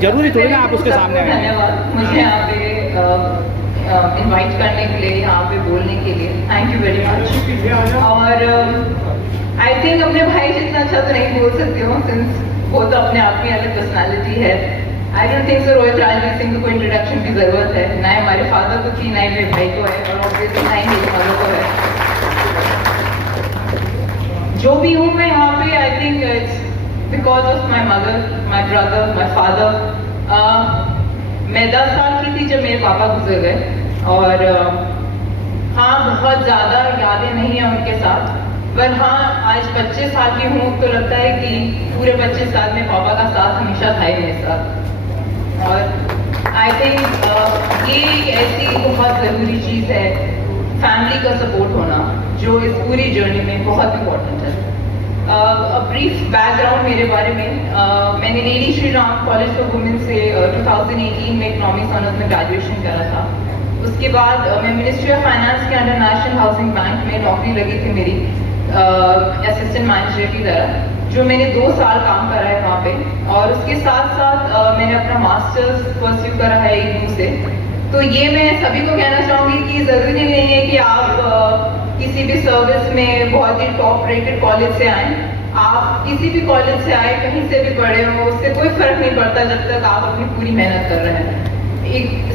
जरूरी थोड़ी ना आप उसके सामने आए। धन्यवाद मुझे यहाँ पे इनवाइट करने के लिए, यहाँ पे बोलने के लिए, थैंक यू वेरी मच। और आई थिंक अपने भाई जितना अच्छा तो नहीं बोल सकती हूँ, सिंस वो तो अपने आप में अलग पर्सनालिटी है। I don't think so Rohit Rajveer Singh को कोई इंट्रोडक्शन की जरूरत है, ना हमारे फादर को थी, ना ही मेरे भाई को है, और ऑब्वियसली ना ही मेरे मदर को है। जो भी हूँ मैं यहाँ पे, I think it's because of my mother, my brother, my father. मैं 10 साल की थी जब मेरे पापा गुजर गए, और हाँ बहुत ज़्यादा यादें नहीं हैं उनके साथ, पर हाँ आज 25 साल की हूँ तो लगता है कि पूरे 25 साल में पापा का साथ हमेशा था ही मेरे साथ। और आई थिंक ये एक ऐसी बहुत ज़रूरी चीज़ है, फैमिली का सपोर्ट होना, जो इस पूरी जर्नी में बहुत इम्पोर्टेंट है। ब्रीफ बैकग्राउंड मेरे बारे में, मैंने lady Shri Ram college for women से 2018 में इकोनॉमिक्स ऑनर्स में ग्रेजुएशन करा था। उसके बाद मैं मिनिस्ट्री ऑफ फाइनेंस के अंडर नेशनल हाउसिंग बैंक में नौकरी लगी थी मेरी असिस्टेंट मैनेजर की तरह, जो मैंने 2 साल काम करा है वहाँ पे। और उसके साथ साथ मैंने अपना मास्टर्स परस्यू करा है इग्नू से। तो ये मैं सभी को कहना चाहूँगी कि ज़रूरी नहीं है कि आप किसी भी सर्विस में बहुत ही टॉप रेटेड कॉलेज से आए, आप किसी भी कॉलेज से आए, कहीं से भी पढ़े हो, उससे कोई फर्क नहीं पड़ता जब तक आप अपनी पूरी मेहनत कर रहे हैं।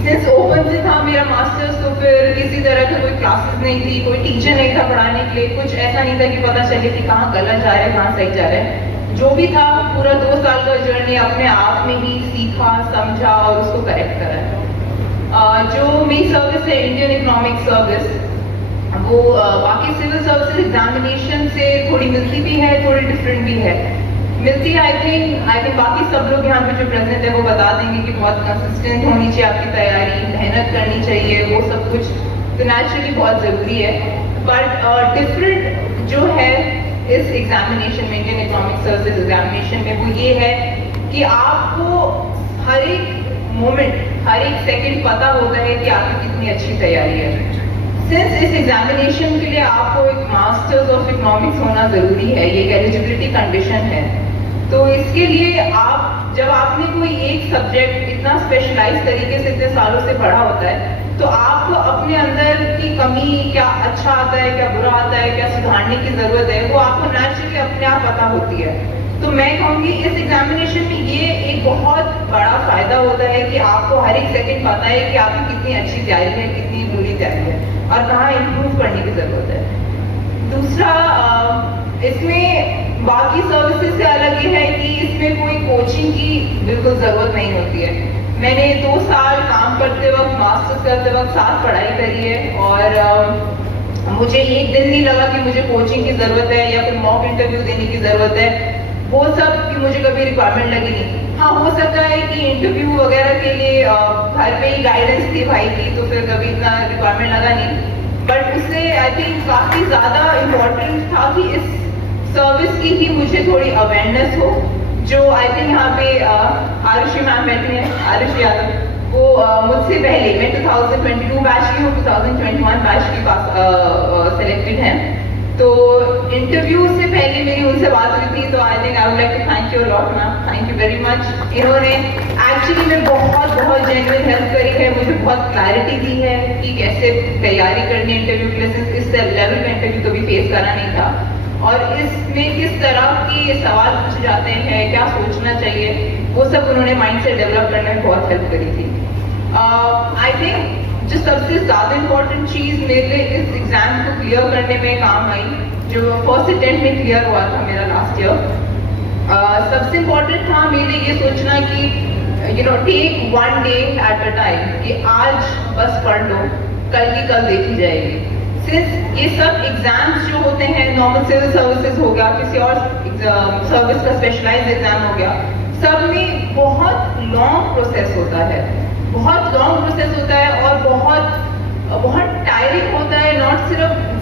सिंस ओपन से था मेरा मास्टर्स, तो फिर किसी तरह की कोई क्लासेस नहीं थी, कोई टीचर नहीं था पढ़ाने के लिए, कुछ ऐसा नहीं था कि पता चले कि कहाँ गलत जा रहा है कहाँ सही जा रहा है। जो भी था पूरा 2 साल का जर्नी अपने आप में ही सीखा, समझा और उसको करेक्ट करा है। जो मेरी सर्विस है इंडियन इकोनॉमिक सर्विस, वो बाकी सिविल सर्विसेज एग्जामिनेशन से थोड़ी मिलती भी है, थोड़ी डिफरेंट भी है। मिलती है आई थिंक बाकी सब लोग यहाँ पे जो प्रेजेंट है वो बता देंगे कि बहुत कंसिस्टेंट होनी चाहिए आपकी तैयारी, मेहनत करनी चाहिए, वो सब कुछ तो नेचुरली बहुत ज़रूरी है। बट डिफरेंट जो है इस एग्जामिनेशन में, इंडियन इकोनॉमिक सर्विसेज एग्जामिनेशन में, वो ये है कि आपको हर एक मोमेंट, हर एक सेकंड पता होता है कि आपकी कितनी अच्छी तैयारी है। सिंस इस एग्जामिनेशन के लिए आपको एक मास्टर्स ऑफ इकोनॉमिक्स होना जरूरी है, ये एक एलिजिबिलिटी कंडीशन है। तो इसके लिए आप जब आपने कोई एक सब्जेक्ट इतना स्पेशलाइज तरीके से इतने सालों से पढ़ा होता है, तो आपको अपने अंदर की कमी, क्या अच्छा आता है, क्या बुरा आता है, क्या सुधारने की जरूरत है, वो आपको नेचुरली अपने आप पता होती है। तो मैं कहूँगी इस एग्जामिनेशन में ये एक बहुत बड़ा फायदा होता है कि आपको हर एक सेकंड पता है कि आपकी कितनी अच्छी तैयारी है, कितनी बुरी तैयारी है और कहाँ इम्प्रूव करने की जरूरत है। दूसरा, इसमें बाकी सर्विसेज से अलग ये है कि इसमें कोई कोचिंग की बिल्कुल जरूरत नहीं होती है। मैंने 2 साल काम करते वक्त, मास्टर्स करते वक्त साथ पढ़ाई करी है, और मुझे एक दिन नहीं लगा कि मुझे कोचिंग की जरूरत है या फिर मॉक इंटरव्यू देने की जरूरत है, वो सब कि मुझे कभी रिक्वायरमेंट लगी नहीं। हाँ, हो सकता है कि इंटरव्यू वगैरह के लिए घर पे ही गाइडेंस थी भाई की, तो फिर कभी इतना रिक्वायरमेंट लगा नहीं। बट उससे आई थिंक काफ़ी ज़्यादा इम्पोर्टेंट था कि इस सर्विस की ही मुझे थोड़ी अवेयरनेस हो, जो आई थिंक यहाँ पे आरुषि मैम बैठी हैं, आरुषि यादव, वो मुझसे पहले, मैं 2022 बैच की हूँ, 2021 बैच की पास सेलेक्टेड हैं। तो इंटरव्यू से पहले मेरी उनसे बात हुई थी, तो I think I would like to thank you lot ma'am, thank you very much. इन्होंने एक्चुअली में बहुत जेन्युइन हेल्प करी है, मुझे बहुत क्लैरिटी दी है कि कैसे तैयारी करनी है इंटरव्यू के लिए। इस लेवल का इंटरव्यू कभी फेस करा नहीं था, और इसमें किस तरह के सवाल पूछे जाते हैं, क्या सोचना चाहिए, वो सब उन्होंने माइंड से डेवलप करने में बहुत हेल्प करी थी। आई थिंक जो सबसे ज्यादा इम्पोर्टेंट चीज मेरे लिए इस एग्जाम को क्लियर करने में काम आई, जो फर्स्ट अटेम्प्ट में क्लियर हुआ था मेरा लास्ट ईयर, सबसे इम्पोर्टेंट था मेरे लिए ये सोचना कि you know take one day at a time, कि आज बस पढ़ लो, कल की कल देखी जाएगी। सिंस ये सब एग्जाम्स जो होते हैं, नॉर्मल सिविल सर्विसेज हो गया, किसी और सर्विस का स्पेशलाइज्ड एग्जाम हो गया, सब में बहुत लॉन्ग प्रोसेस होता है, बहुत लॉन्ग प्रोसेस होता है, और बहुत टायरिंग होता है। नॉट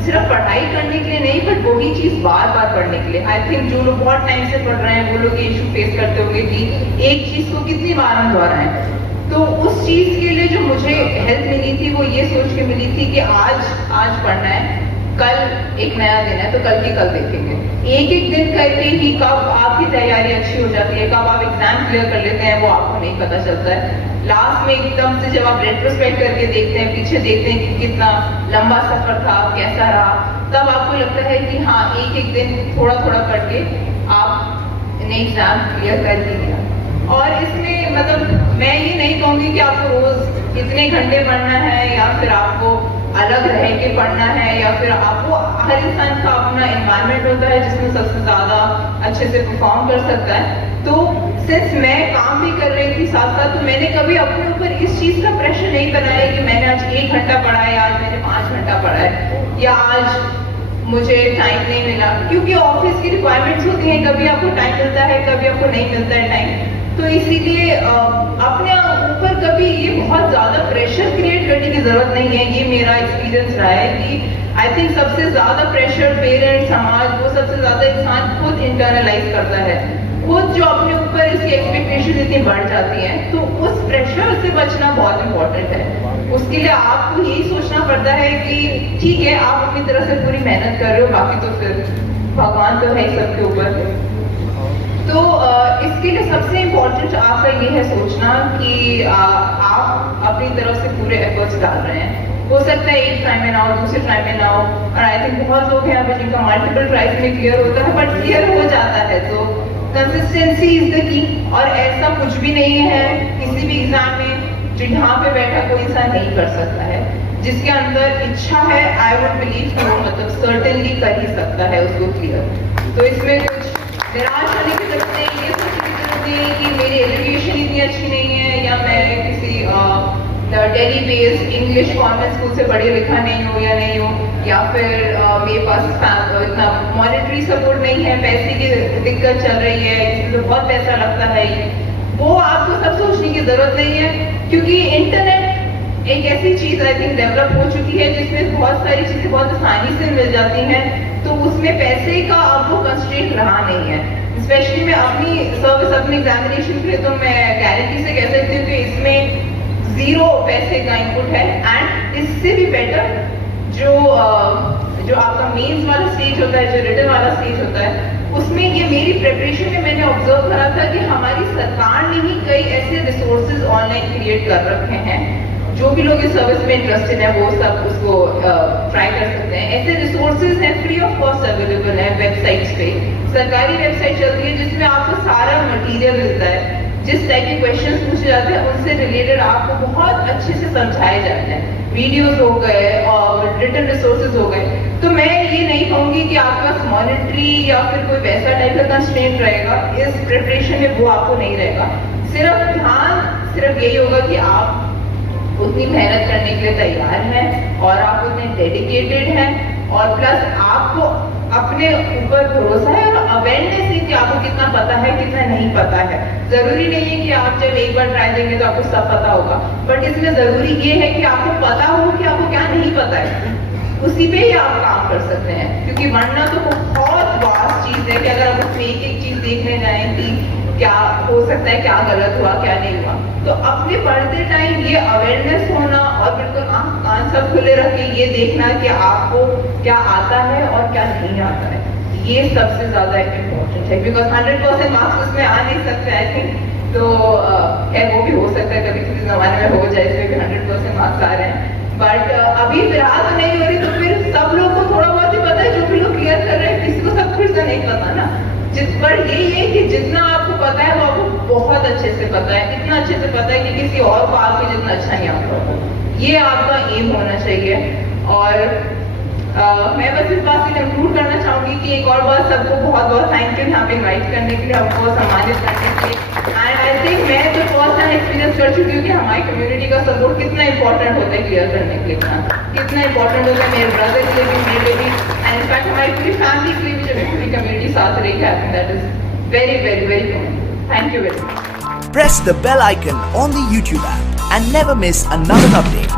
सिर्फ पढ़ाई करने के लिए नहीं, बट वही चीज बार बार पढ़ने के लिए। आई थिंक जो लोग बहुत टाइम से पढ़ रहे हैं, वो लोग ये इशू फेस करते होंगे कि एक चीज को कितनी बार हम दोहराएं। तो उस चीज के लिए जो मुझे हेल्प मिली थी, वो ये सोच के मिली थी कि आज पढ़ना है, कल एक नया दिन है तो कल की कल देखेंगे। एक एक दिन करके ही कब आपकी तैयारी अच्छी हो जाती है, कब आप एग्जाम क्लियर कर लेते हैं, वो आपको नहीं पता चलता है। लास्ट में एकदम से जब आप रेट्रोस्पेक्ट करके देखते हैं, पीछे देखते हैं कि कितना लंबा सफर था, कैसा रहा, तब आपको लगता है कि हाँ एक एक दिन थोड़ा थोड़ा करके आपने एग्जाम क्लियर कर ही लिया। और इसमें मतलब मैं ये नहीं कहूँगी कि आपको रोज इतने घंटे पढ़ना है या फिर आपको अलग रह के पढ़ना है, या फिर आपको हर इंसान का अपना एनवायरनमेंट होता है जिसमें सबसे ज्यादा अच्छे से परफॉर्म कर सकता है। तो सिंस मैं काम भी कर रही थी साथ साथ, तो मैंने कभी अपने ऊपर इस चीज का प्रेशर नहीं बनाया कि मैंने आज 1 घंटा पढ़ा है, आज मैंने 5 घंटा पढ़ा है, या आज मुझे टाइम नहीं मिला, क्योंकि ऑफिस की रिक्वायरमेंट्स होती हैं, कभी आपको टाइम मिलता है, कभी आपको नहीं मिलता है टाइम। तो इसीलिए अपने ऊपर कभी ये बहुत ज्यादा प्रेशर क्रिएट करने की जरूरत नहीं है। ये मेरा एक्सपीरियंस रहा है कि आई थिंक सबसे ज्यादा प्रेशर पेरेंट्स, समाज, वो सबसे ज्यादा इंसान खुद इंटरनलाइज करता है। खुद जो अपने ऊपर इसकी एक्सपेक्टेशन इतनी बढ़ जाती हैं, तो उस प्रेशर से बचना बहुत इंपॉर्टेंट है। उसके लिए आपको यही सोचना पड़ता है कि ठीक है, आप अपनी तरफ से पूरी मेहनत कर रहे हो, बाकी तो फिर भगवान तो है ही सबके ऊपर। तो इसके लिए सबसे इम्पोर्टेंट आपका ये है सोचना कि आप अपनी तरफ से पूरे एफर्ट्स डाल रहे हैं। हो सकता है एक ट्राई में ना हो, दूसरे ट्राई में ना हो, और आई थिंक बहुत लोग हैं यहाँ पे जिनका मल्टीपल ट्राइज में क्लियर होता है, बट क्लियर हो जाता है। तो कंसिस्टेंसी इज द की, और ऐसा कुछ भी नहीं है किसी भी एग्जाम में जो यहाँ पे बैठा कोई इंसान नहीं कर सकता है। जिसके अंदर इच्छा है, आई वुड बिलीव कि वो मतलब सर्टेनली कर ही सकता है उसको क्लियर। तो इसमें कुछ निराश होने की जरूरत नहीं, ये सोचने की जरूरत नहीं कि मेरी एजुकेशन इतनी अच्छी नहीं है, या मैं किसी Delhi based English convent school से पढ़ी लिखा नहीं हूँ या नहीं हूँ, या फिर मेरे पास इतना मॉनेटरी सपोर्ट नहीं है, पैसे की दिक्कत चल रही है, इसमें बहुत पैसा लगता है। वो आपको सब सोचने की जरूरत नहीं है, क्योंकि इंटरनेट एक ऐसी चीज आई थिंक डेवलप हो चुकी है जिसमें बहुत सारी चीजें बहुत आसानी से मिल जाती हैं। तो उसमें पैसे का अब वो कंस्ट्रेंट रहा नहीं है। स्पेशली मैं अपनी सर्विस, अपने एग्जामिनेशन के लिए तो मैं गारंटी से कह सकती हूँ कि इसमें 0 पैसे का इनपुट है। एंड इससे भी बेटर जो आपका मेंस वाला स्टेज होता है, जो रिटन वाला स्टेज होता है, उसमें ये मेरी प्रिपरेशन में मैंने ऑब्जर्व करा था कि हमारी सरकार ने ही कई ऐसे रिसोर्सेज ऑनलाइन क्रिएट कर रखे हैं। जो भी लोग इस सर्विस में इंटरेस्टेड है वो सब उसको ट्राई कर सकते हैं। ऐसे रिसोर्सेज हैं, फ्री ऑफ कॉस्ट अवेलेबल है वेबसाइट्स पे। सरकारी वेबसाइट चल रही है जिसमें आपको सारा मटेरियल मिलता है, जिस टाइप के क्वेश्चंस पूछे जाते हैं उनसे रिलेटेड आपको बहुत अच्छे से समझाए जाते हैं। वीडियोस हो गए और रिटन रिसोर्सेज हो गए। तो मैं ये नहीं कहूंगी कि आपका मॉनेटरी या फिर कोई वैसा टाइप का कंस्ट्रेंट रहेगा इस प्रिपरेशन में, वो आपको नहीं रहेगा। सिर्फ ध्यान सिर्फ यही होगा कि आप उतनी मेहनत करने के लिए तैयार हैं और आप उतने डेडिकेटेड हैं, और प्लस आपको अपने ऊपर भरोसा है और अवेयरनेस है कि आपको कितना पता है, कितना नहीं पता है। जरूरी नहीं है कि आप जब एक बार ट्राई देंगे तो आपको सब पता होगा, बट इसमें जरूरी ये है कि आपको पता हो कि आपको क्या नहीं पता है, उसी पे ही आप काम कर सकते हैं। क्योंकि वरना तो बहुत वास्ट चीज है कि अगर आप उसमें एक एक चीज देखने जाएं कि क्या हो सकता है, क्या गलत हुआ, क्या नहीं हुआ। तो अपने पढ़ते टाइम ये अवेयरनेस होना और बिल्कुल आंख कान सब खुले रख के ये देखना कि आपको क्या आता है और क्या नहीं आता है, ये सबसे ज्यादा इम्पोर्टेंट है। बिकॉज 100% मार्क्स उसमें आ नहीं सकते आई थिंक। तो खैर वो भी हो सकता है कभी किसी जमाने में हो जाए इसमें भी 100% मार्क्स आ रहे हैं, बट अभी फिलहाल तो नहीं हो रही। तो फिर सब लोग को थोड़ा बहुत ही पता है, जो भी लोग क्लियर कर रहे हैं किसी को सब फिर से नहीं पता ना। पर यही है कि जितना आपको पता है वो आपको बहुत अच्छे से पता है, इतना अच्छे से पता है कि किसी और को आपके जितना अच्छा नहीं आपको पता। ये आपका एम होना चाहिए। और मैं बस इस बात से कंक्लूड करना चाहूंगी कि एक और बार सबको बहुत बहुत थैंक यू यहाँ पे इन्वाइट करने के लिए, हमको सम्मानित करने के लिए। एंड आई थिंक मैं तो बहुत सारा एक्सपीरियंस कर चुकी हूँ कि हमारी कम्युनिटी का सपोर्ट कितना इंपॉर्टेंट होता है क्लियर करने के लिए, कितना इंपॉर्टेंट होता है मेरे ब्रदर के लिए भी, मेरे लिए भी, एंड इनफैक्ट हमारी पूरी फैमिली के लिए भी, जब पूरी कम्युनिटी साथ रही है। That is very very very good. Thank you very much. Press the bell icon on the YouTube app and never miss another update.